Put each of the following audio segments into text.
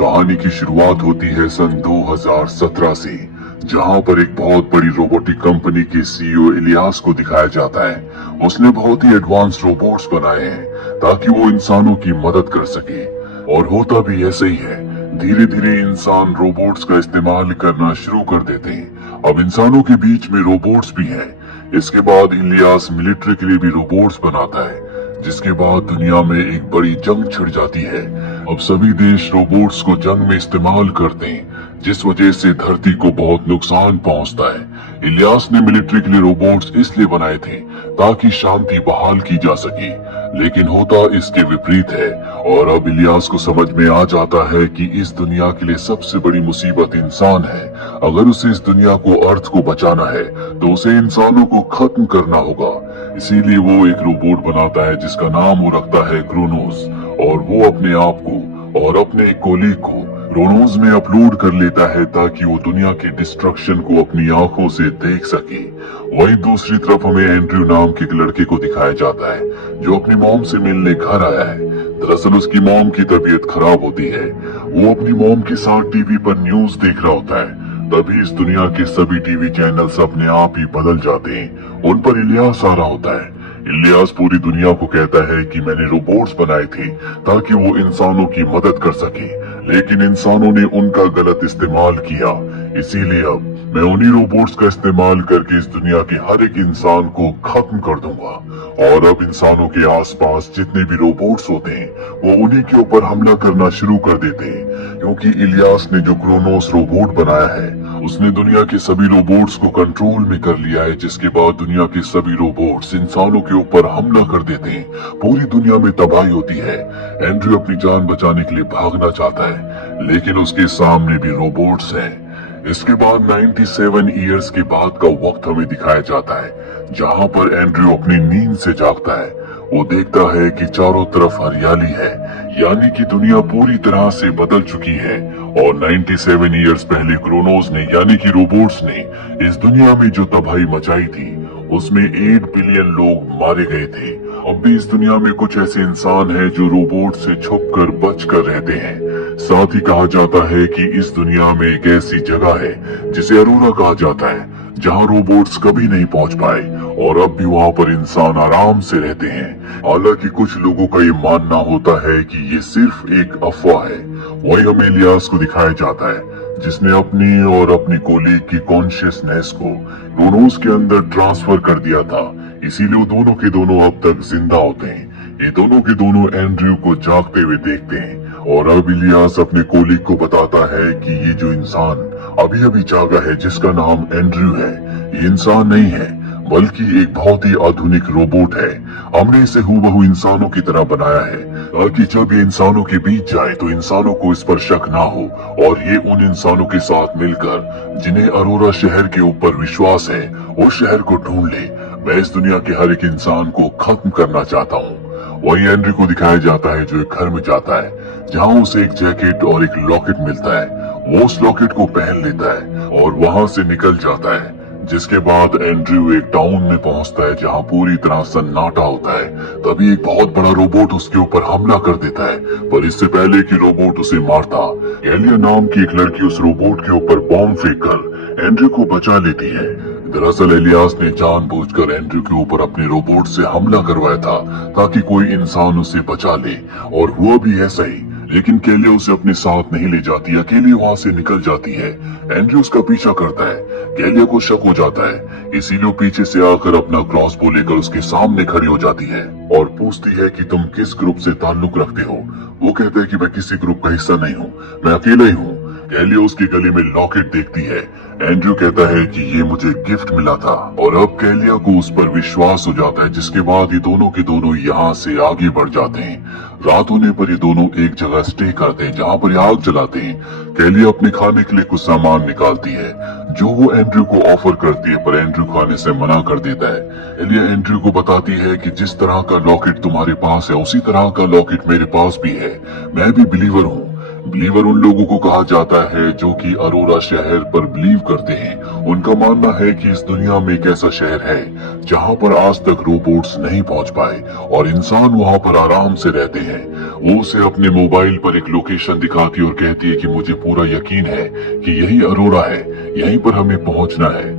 कहानी की शुरुआत होती है सन 2017 से, जहां पर एक बहुत बड़ी रोबोटिक कंपनी के सीईओ इलियास को दिखाया जाता है। उसने बहुत ही एडवांस रोबोट्स बनाए हैं ताकि वो इंसानों की मदद कर सके, और होता भी ऐसा ही है। धीरे धीरे इंसान रोबोट्स का इस्तेमाल करना शुरू कर देते हैं। अब इंसानों के बीच में रोबोट्स भी हैं। इसके बाद इलियास मिलिट्री के लिए भी रोबोट्स बनाता है, जिसके बाद दुनिया में एक बड़ी जंग छिड़ जाती है। अब सभी देश रोबोट्स को जंग में इस्तेमाल करते हैं, जिस वजह से धरती को बहुत नुकसान पहुंचता है। इलियास ने मिलिट्री के लिए रोबोट्स इसलिए बनाए थे ताकि शांति बहाल की जा सके, लेकिन होता इसके विपरीत है। और अब इलियास को समझ में आ जाता है कि इस दुनिया के लिए सबसे बड़ी मुसीबत इंसान है। अगर उसे इस दुनिया को, अर्थ को बचाना है, तो उसे इंसानों को खत्म करना होगा। इसीलिए वो एक रोबोट बनाता है जिसका नाम वो रखता है क्रोनोस, और वो अपने आप को और अपने एक कोलीग को क्रोनोस में अपलोड कर लेता है ताकि वो दुनिया के डिस्ट्रक्शन को अपनी आंखों से देख सके। वहीं दूसरी तरफ हमें एंड्रयू नाम के एक लड़के को दिखाया जाता है जो अपनी मॉम से मिलने घर आया है। दरअसल उसकी मॉम की तबीयत खराब होती है। वो अपनी मॉम के साथ टीवी पर न्यूज देख रहा होता है। तभी इस दुनिया के सभी टीवी चैनल्स अपने आप ही बदल जाते हैं। उन पर इलियास आ रहा होता है। इलियास पूरी दुनिया को कहता है कि मैंने रोबोट्स बनाए थे ताकि वो इंसानों की मदद कर सके, लेकिन इंसानों ने उनका गलत इस्तेमाल किया। इसीलिए अब मैं उन्हीं रोबोट्स का इस्तेमाल करके इस दुनिया के हर एक इंसान को खत्म कर दूंगा। और अब इंसानों के आसपास जितने भी रोबोट्स होते हैं वो उन्हीं के ऊपर हमला करना शुरू कर देते हैं, क्योंकि इलियास ने जो क्रोनोस रोबोट बनाया है उसने दुनिया के सभी रोबोट्स को कंट्रोल में कर लिया है। जिसके बाद दुनिया के सभी रोबोट्स इंसानों के ऊपर हमला कर देते हैं। पूरी दुनिया में तबाही होती है। एंड्रयू अपनी जान बचाने के लिए भागना चाहता है, लेकिन उसके सामने भी रोबोट्स हैं। इसके बाद 97 इयर्स के बाद का वक्त हमें दिखाया जाता है, जहां पर एंड्रयू अपनी नींद से जागता है। वो देखता है कि चारों तरफ हरियाली है, यानी कि दुनिया पूरी तरह से बदल चुकी है। और 97 इयर्स पहले क्रोनोस ने, यानी कि रोबोट्स ने, इस दुनिया में जो तबाही मचाई थी उसमें 8 बिलियन लोग मारे गए थे। अब भी इस दुनिया में कुछ ऐसे इंसान हैं जो रोबोट से छुपकर बचकर रहते हैं। साथ ही कहा जाता है कि इस दुनिया में एक ऐसी जगह है जिसे अरोरा कहा जाता है, जहां रोबोट्स कभी नहीं पहुंच पाए, और अब भी वहां पर इंसान आराम से रहते हैं। हालांकि कुछ लोगों का ये मानना होता है कि ये सिर्फ एक अफवाह है। वही हमें इलियास को दिखाया जाता है जिसने अपनी और अपनी कोलीग की कॉन्शियसनेस को क्रोनोस के अंदर ट्रांसफर कर दिया था। इसीलिए वो दोनों के दोनों अब तक जिंदा होते हैं। ये दोनों के दोनों एंड्रयू को जागते हुए देखते हैं, और अब इलियास अपने कोलीग को बताता है कि ये जो इंसान अभी अभी जागा है, जिसका नाम एंड्रयू है, ये इंसान नहीं है बल्कि एक बहुत ही आधुनिक रोबोट है। हमने इसे हूबहू इंसानों की तरह बनाया है ताकि जब ये इंसानों के बीच जाए तो इंसानों को इस पर शक ना हो, और ये उन इंसानों के साथ मिलकर जिन्हें अरोरा शहर के ऊपर विश्वास है, वो शहर को ढूंढ ले। मैं इस दुनिया के हर एक इंसान को खत्म करना चाहता हूँ। वही एंड्रयू को दिखाया जाता है जो एक घर में जाता है, जहाँ उसे एक जैकेट और एक लॉकेट मिलता है। वो उस लॉकेट को पहन लेता है और वहां से निकल जाता है। जिसके बाद एंड्रयू एक टाउन में पहुंचता है जहां पूरी तरह सन्नाटा होता है। तभी एक बहुत बड़ा रोबोट उसके ऊपर हमला कर देता है, पर इससे पहले कि रोबोट उसे मारता, एलिया नाम की एक लड़की उस रोबोट के ऊपर बॉम्ब फेंककर एंड्रयू को बचा लेती है। दरअसल इलियास ने जानबूझकर एंड्रयू के ऊपर अपने रोबोट से हमला करवाया था ताकि कोई इंसान उसे बचा ले, और हुआ भी ऐसा ही। लेकिन केलिया उसे अपने साथ नहीं ले जाती, अकेली वहां से निकल जाती है। एंड्रयू उसका पीछा करता है। केलिया को शक हो जाता है, इसीलिए वो पीछे से आकर अपना क्रॉसबो लेकर उसके सामने खड़ी हो जाती है और पूछती है कि तुम किस ग्रुप से ताल्लुक रखते हो। वो कहता है कि मैं किसी ग्रुप का हिस्सा नहीं हूँ, मैं अकेला ही हूँ। केलिया उसके गले में लॉकेट देखती है। एंड्रयू कहता है कि ये मुझे गिफ्ट मिला था, और अब केलिया को उस पर विश्वास हो जाता है। जिसके बाद ये दोनों के दोनों यहाँ से आगे बढ़ जाते हैं। रात होने पर ये दोनों एक जगह स्टे करते हैं जहाँ पर आग जलाते हैं। केलिया अपने खाने के लिए कुछ सामान निकालती है जो वो एंड्रयू को ऑफर करती है, पर एंड्रयू खाने से मना कर देता है। केलिया एंड्रयू को बताती है कि जिस तरह का लॉकेट तुम्हारे पास है उसी तरह का लॉकेट मेरे पास भी है। मैं भी बिलीवर हूँ। बिलीवर उन लोगों को कहा जाता है जो कि अरोरा शहर पर बिलीव करते हैं। उनका मानना है कि इस दुनिया में एक ऐसा शहर है जहां पर आज तक रोबोट्स नहीं पहुंच पाए और इंसान वहां पर आराम से रहते हैं। वो उसे अपने मोबाइल पर एक लोकेशन दिखाती और कहती है कि मुझे पूरा यकीन है कि यही अरोरा है, यहीं पर हमें पहुंचना है।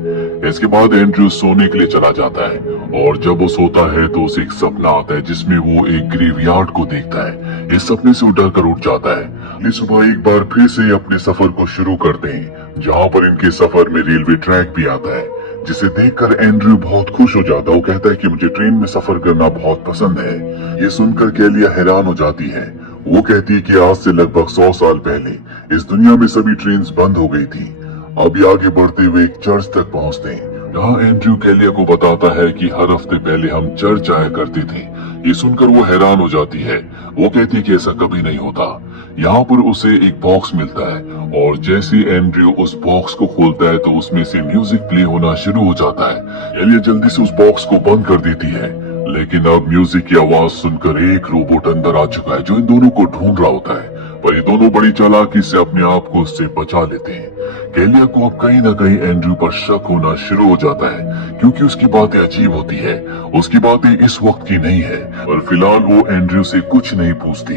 इसके बाद एंड्रयू सोने के लिए चला जाता है और जब वो सोता है तो उसे एक सपना आता है जिसमें वो एक ग्रेवयार्ड को देखता है। इस सपने से वो डर कर उठ जाता है। अगली सुबह एक बार फिर से अपने सफर को शुरू करते हैं जहाँ पर इनके सफर में रेलवे ट्रैक भी आता है, जिसे देखकर एंड्रयू बहुत खुश हो जाता है। वो कहता है कि मुझे ट्रेन में सफर करना बहुत पसंद है। ये सुनकर कैलिया हैरान हो जाती है। वो कहती है कि आज से लगभग 100 साल पहले इस दुनिया में सभी ट्रेन बंद हो गई थी। अभी आगे बढ़ते हुए एक चर्च तक पहुंचते हैं जहाँ एंड्रयू कैलिया को बताता है कि हर हफ्ते पहले हम चर्च आया करते थे। ये सुनकर वो हैरान हो जाती है। वो कहती है कि ऐसा कभी नहीं होता। यहाँ पर उसे एक बॉक्स मिलता है और जैसे एंड्रयू उस बॉक्स को खोलता है तो उसमें से म्यूजिक प्ले होना शुरू हो जाता है। कैलिया जल्दी से उस बॉक्स को बंद कर देती है, लेकिन अब म्यूजिक की आवाज सुनकर एक रोबोट अंदर आ चुका है जो इन दोनों को ढूंढ रहा होता है। पर ये दोनों बड़ी चालाकी से अपने आप को उससे बचा लेते हैं। कैलिया को अब कहीं न कहीं एंड्रयू पर शक होना शुरू हो जाता है क्योंकि उसकी बातें अजीब होती है। उसकी बातें इस वक्त की नहीं है, पर फिलहाल वो एंड्रयू से कुछ नहीं पूछती।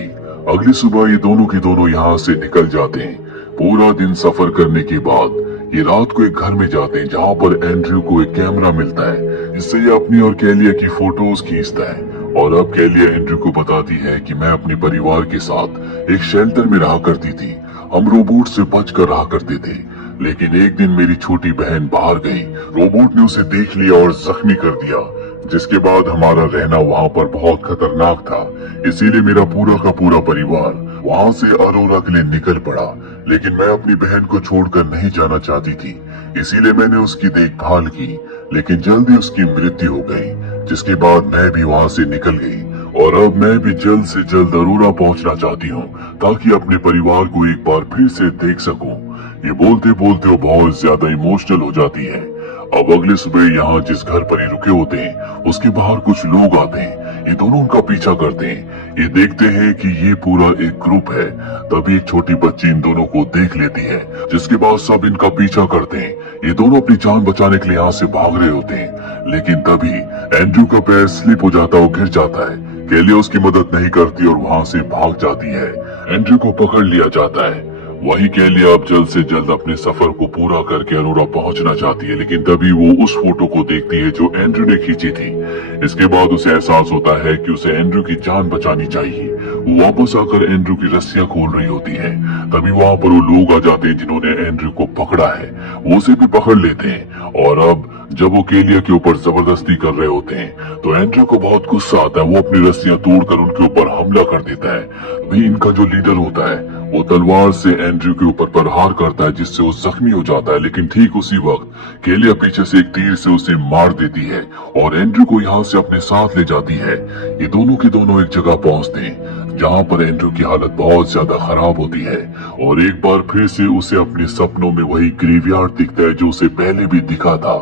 अगली सुबह ये दोनों के दोनों यहाँ से निकल जाते हैं। पूरा दिन सफर करने के बाद ये रात को एक घर में जाते हैं जहाँ पर एंड्रयू को एक कैमरा मिलता है जिससे ये अपनी और कैलिया की फोटोज खींचता है। और अब कैलिया एंड्रयू को बताती है कि मैं अपने परिवार के साथ एक शेल्टर में रहा करती थी। हम रोबोट से बच कर रहा करते थे, लेकिन एक दिन मेरी छोटी बहन बाहर गई। रोबोट ने उसे देख लिया और जख्मी कर दिया, जिसके बाद हमारा रहना वहाँ पर बहुत खतरनाक था। इसीलिए मेरा पूरा का पूरा परिवार वहाँ से अरोरा के लिए निकल पड़ा, लेकिन मैं अपनी बहन को छोड़कर नहीं जाना चाहती थी। इसीलिए मैंने उसकी देखभाल की, लेकिन जल्दी उसकी मृत्यु हो गई, जिसके बाद मैं भी वहाँ से निकल गई। और अब मैं भी जल्द से जल्द अरोरा पहुँचना चाहती हूँ ताकि अपने परिवार को एक बार फिर से देख सकूं। ये बोलते बोलते वो बहुत ज्यादा इमोशनल हो जाती है। अब अगले सुबह यहाँ जिस घर पर ये रुके होते हैं उसके बाहर कुछ लोग आते हैं। ये दोनों उनका पीछा करते हैं। ये देखते हैं कि ये पूरा एक ग्रुप है। तभी एक छोटी बच्ची इन दोनों को देख लेती है, जिसके बाद सब इनका पीछा करते हैं। ये दोनों अपनी जान बचाने के लिए यहाँ से भाग रहे होते हैं, लेकिन तभी एंड्रयू का पैर स्लिप हो जाता है, वो गिर जाता है। कैलिया उसकी मदद नहीं करती और वहाँ से भाग जाती है। एंड्रयू को पकड़ लिया जाता है। वही कैलिया अब जल्द से जल्द अपने सफर को पूरा करके अरोरा पहुंचना चाहती है, लेकिन तभी वो उस फोटो को देखती है जो एंड्रयू ने खींची थी। इसके बाद उसे एहसास होता है कि उसे एंड्रयू की जान बचानी चाहिए। वो वापस आकर एंड्रयू की रस्सियां खोल रही होती है। तभी वहाँ पर वो लोग आ जाते हैं जिन्होंने एंड्रयू को पकड़ा है। वो उसे भी पकड़ लेते हैं और अब जब वो कैलिया के ऊपर जबरदस्ती कर रहे होते हैं तो एंड्रयू को बहुत गुस्सा आता है। वो अपनी रस्सियां तोड़कर उनके ऊपर हमला कर देता है। तभी इनका जो लीडर होता है वो तलवार से एंड्रयू के ऊपर प्रहार करता है, जिससे वो जख्मी हो जाता है। लेकिन ठीक उसी वक्त कैलिया पीछे से एक तीर से उसे मार देती है और एंड्रयू को यहाँ से अपने साथ ले जाती है। ये दोनों के दोनों एक जगह पहुँचते हैं जहाँ पर एंड्रयू की हालत बहुत ज्यादा खराब होती है और एक बार फिर से उसे अपने सपनों में वही ग्रेवयार्ड दिखता है जो उसे पहले भी दिखा था।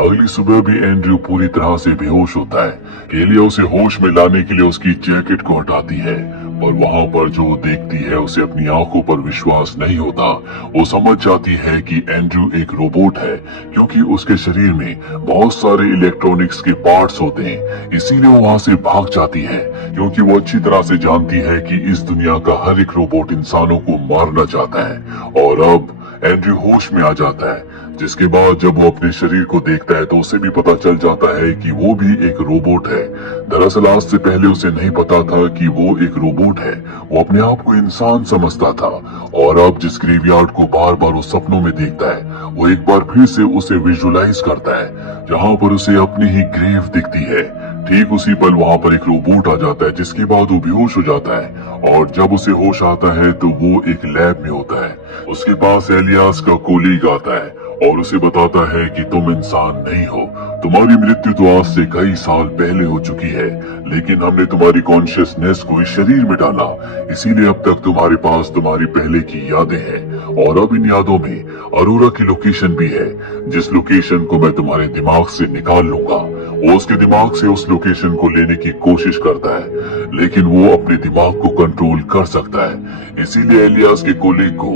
अगली सुबह भी एंड्रयू पूरी तरह से बेहोश होता है। कैलिया उसे होश में लाने के लिए उसकी जैकेट को हटाती है, और वहाँ पर जो वो देखती है उसे अपनी आंखों पर विश्वास नहीं होता। वो समझ जाती है कि एंड्रयू एक रोबोट है, क्योंकि उसके शरीर में बहुत सारे इलेक्ट्रॉनिक्स के पार्ट्स होते हैं। इसीलिए वो वहाँ से भाग जाती है, क्योंकि वो अच्छी तरह से जानती है कि इस दुनिया का हर एक रोबोट इंसानों को मारना चाहता है। और अब एंड्रयू होश में आ जाता है, जिसके बाद जब वो अपने शरीर को देखता है तो उसे भी पता चल जाता है कि वो भी एक रोबोट है। दरअसल आज से पहले उसे नहीं पता था कि वो एक रोबोट है। वो अपने आप को इंसान समझता था और अब जिस ग्रेवयार्ड को बार बार वो सपनों में देखता है वो एक बार फिर से उसे विजुअलाइज करता है, जहाँ पर उसे अपनी ही ग्रेव दिखती है। ठीक उसी पल वहाँ पर एक रोबोट आ जाता है, जिसके बाद वो बेहोश हो जाता है और जब उसे होश आता है तो वो एक लैब में होता है। उसके पास एलियास का कोलीग आता है और उसे बताता है कि तुम इंसान नहीं हो। तुम्हारी मृत्यु तो आज से कई साल पहले हो चुकी है, लेकिन हमने तुम्हारी कॉन्शियसनेस को इस शरीर में डाला, इसीलिए अब तक तुम्हारे पास तुम्हारी पहले की यादें हैं। और अब इन यादों में अरोरा की लोकेशन भी है, जिस लोकेशन को मैं तुम्हारे दिमाग से निकाल लूंगा। वो उसके दिमाग से उस लोकेशन को लेने की कोशिश करता है, लेकिन वो अपने दिमाग को कंट्रोल कर सकता है। इसीलिए एलियास के कोलीग को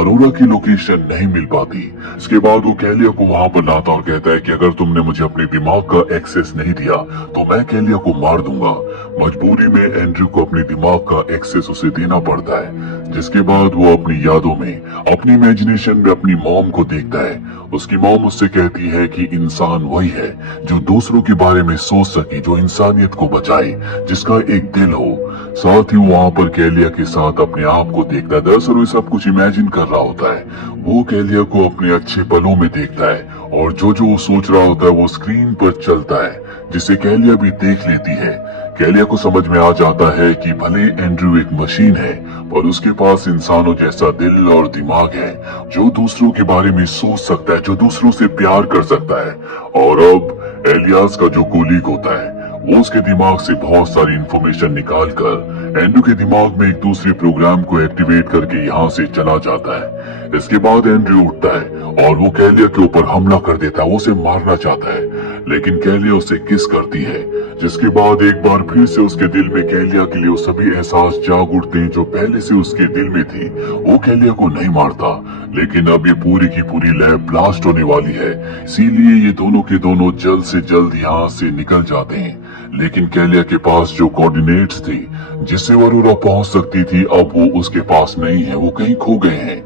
अरोरा की लोकेशन नहीं मिल पाती। इसके बाद वो कैलिया को वहां पर लाता और कहता है कि अगर तुमने मुझे अपने दिमाग का एक्सेस नहीं दिया तो मैं कैलिया को मार दूंगा। मजबूरी में एंड्रयू को अपने दिमाग का एक्सेस उसे देना पड़ता है, जिसके बाद वो अपनी यादों में, अपनी इमेजिनेशन में अपनी मॉम को देखता है। उसकी मॉम उससे कहती है कि इंसान वही है जो दूसरों के बारे में सोच सके, जो इंसानियत को बचाए, जिसका एक दिल हो। साथ ही वहां पर कैलिया के साथ अपने आप को देखता है। दरअसल वो सब कुछ इमेजिन कर रहा होता है। वो कैलिया को अपने अच्छे पलों में देखता है और जो जो वो सोच रहा होता है वो स्क्रीन पर चलता है, जिसे कैलिया भी देख लेती है। कैलिया को समझ में आ जाता है कि भले एंड्रयू एक मशीन है, पर उसके पास इंसानों जैसा दिल और दिमाग है, जो दूसरों के बारे में सोच सकता है, जो दूसरों से प्यार कर सकता है। और अब एलियास का जो कोलीग होता है वो उसके दिमाग से बहुत सारी इंफॉर्मेशन निकालकर एंड्रयू के दिमाग में एक दूसरे प्रोग्राम को एक्टिवेट करके यहाँ से चला जाता है। इसके बाद एंड्रयू उठता है और वो कैलिया के ऊपर हमला कर देता है। वो उसे मारना चाहता है, लेकिन कैलिया उसे किस करती है, जिसके बाद एक बार फिर से उसके दिल में कैलिया के लिए वो सभी एहसास जाग उठते हैं जो पहले से उसके दिल में थी। वो कैलिया को नहीं मारता, लेकिन अब ये पूरी की पूरी लैब ब्लास्ट होने वाली है, इसीलिए ये दोनों के दोनों जल्द से जल्द यहाँ से निकल जाते हैं। लेकिन कैलिया के पास जो कोऑर्डिनेट्स थी जिससे वो अरोरा पहुंच सकती थी, अब वो उसके पास नहीं है, वो कहीं खो गए हैं।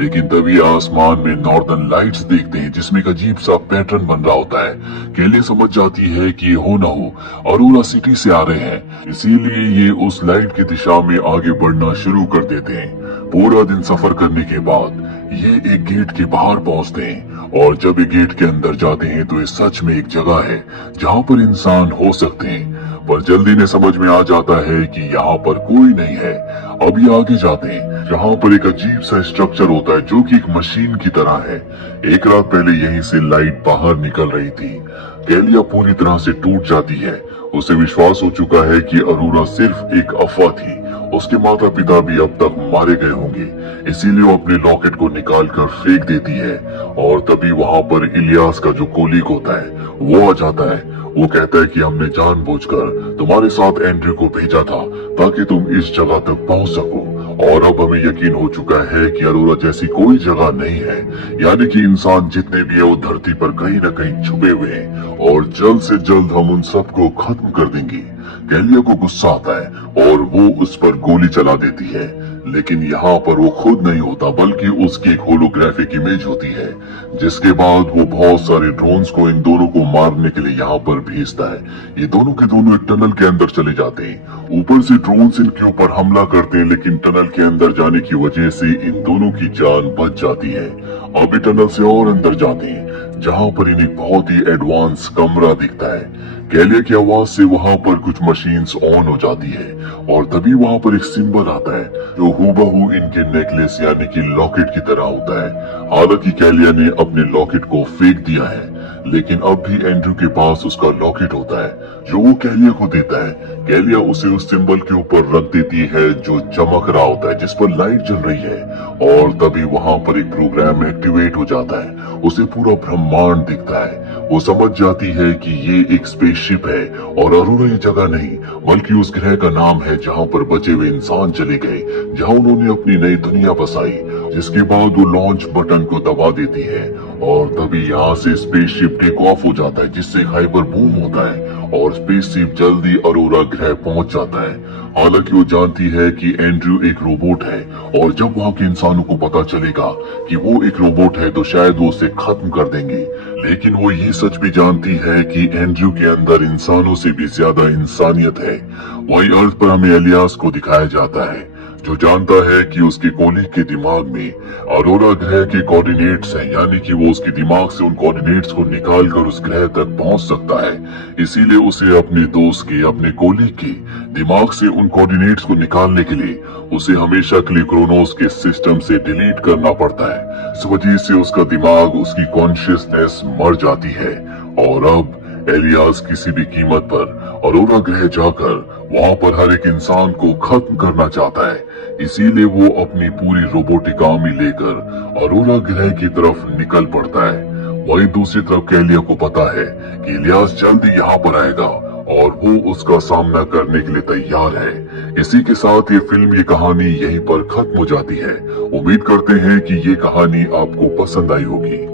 लेकिन तभी आसमान में नॉर्दर्न लाइट्स देखते हैं जिसमें एक अजीब सा पैटर्न बन रहा होता है। कैलिया समझ जाती है कि ये हो ना हो अरोरा सिटी से आ रहे हैं, इसीलिए ये उस लाइट की दिशा में आगे बढ़ना शुरू कर देते हैं। पूरा दिन सफर करने के बाद ये एक गेट के बाहर पहुंचते हैं, और जब ये गेट के अंदर जाते हैं तो ये सच में एक जगह है जहाँ पर इंसान हो सकते हैं। पर जल्दी इन्हें समझ में आ जाता है कि यहाँ पर कोई नहीं है। अभी आगे जाते हैं जहाँ पर एक अजीब सा स्ट्रक्चर होता है जो कि एक मशीन की तरह है। एक रात पहले यहीं से लाइट बाहर निकल रही थी। कैलिया पूरी तरह से टूट जाती है। उसे विश्वास हो चुका है कि अरोरा सिर्फ एक अफवाह थी, उसके माता पिता भी अब तक मारे गए होंगे, इसीलिए वो अपने लॉकेट को निकाल कर फेंक देती है। और तभी वहां पर इलियास का जो कोलीग होता है वो आ जाता है। वो कहता है कि हमने जानबूझकर तुम्हारे साथ एंड्रयू को भेजा था ताकि तुम इस जगह तक पहुंच सको, और अब हमें यकीन हो चुका है कि अरोरा जैसी कोई जगह नहीं है, यानी कि इंसान जितने भी है वो धरती पर कहीं न कहीं छुपे हुए हैं, और जल्द से जल्द हम उन सबको खत्म कर देंगे। कैलिया को गुस्सा आता है और वो उस पर गोली चला देती है, लेकिन यहाँ पर वो खुद नहीं होता बल्कि उसकी एक होलोग्राफिक इमेज होती है। जिसके बाद वो बहुत सारे ड्रोन्स को इन दोनों को मारने के लिए यहाँ पर भेजता है। ये दोनों के दोनों एक टनल के अंदर चले जाते हैं। ऊपर से ड्रोन्स इनके ऊपर हमला करते हैं, लेकिन टनल के अंदर जाने की वजह से इन दोनों की जान बच जाती है। अभी टनल से और अंदर जाते हैं जहाँ पर इन्हें बहुत ही एडवांस कमरा दिखता है। कैलिया की आवाज से वहां पर कुछ मशीन्स ऑन हो जाती है, और तभी वहां पर एक सिंबल आता है जो हूबहू इनके नेकलेस यानी कि लॉकेट की तरह होता है। हालांकि कैलिया ने अपने लॉकेट को फेंक दिया है, लेकिन अब भी एंड्रयू के पास उसका लॉकेट होता है जो वो कैलिया को देता है। कैलिया उसे उस सिंबल के ऊपर रख देती है जो चमक रहा होता है, जिस पर लाइट जल रही है, और तभी वहां पर एक प्रोग्राम एक्टिवेट हो जाता है। उसे पूरा ब्रह्मांड दिखता है। वो समझ जाती है कि ये एक स्पेसशिप है और अरोरा ये जगह नहीं बल्कि उस ग्रह का नाम है जहाँ पर बचे हुए इंसान चले गए, जहाँ उन्होंने अपनी नई दुनिया बसाई। जिसके बाद वो लॉन्च बटन को दबा देती है, और तभी यहाँ से स्पेसशिप टेक ऑफ हो जाता है जिससे हाइपर बूम होता है, और स्पेसशिप जल्दी अरोरा ग्रह पहुंच जाता है। हालांकि वो जानती है कि एंड्रयू एक रोबोट है, और जब वहाँ के इंसानों को पता चलेगा कि वो एक रोबोट है तो शायद वो उसे खत्म कर देंगे। लेकिन वो ये सच भी जानती है कि एंड्रयू के अंदर इंसानों से भी ज्यादा इंसानियत है। वही अर्थ पर हमें एलियास को दिखाया जाता है जो जानता है कि उसके कोलीग के दिमाग में अरोरा ग्रह के कोऑर्डिनेट्स हैं, यानी कि वो उसके दिमाग से उन कोऑर्डिनेट्स को निकाल कर उस ग्रह तक पहुंच सकता है। इसीलिए उसे अपने दोस्त के, अपने कोलीग के दिमाग से उन कोऑर्डिनेट्स को निकालने के लिए उसे हमेशा के लिए क्रोनोस के सिस्टम से डिलीट करना पड़ता है। इस वजह से उसका दिमाग, उसकी कॉन्शियसनेस मर जाती है, और अब एलियास किसी भी कीमत पर अरोरा ग्रह जाकर वहां पर हर एक इंसान को खत्म करना चाहता है। इसीलिए वो अपनी पूरी रोबोटिक आर्मी लेकर अरोरा ग्रह की तरफ निकल पड़ता है। वहीं दूसरी तरफ कैलिया को पता है कि इलियास जल्द ही यहाँ पर आएगा और वो उसका सामना करने के लिए तैयार है। इसी के साथ ये फिल्म, ये कहानी यहीं पर खत्म हो जाती है। उम्मीद करते हैं कि ये कहानी आपको पसंद आई होगी।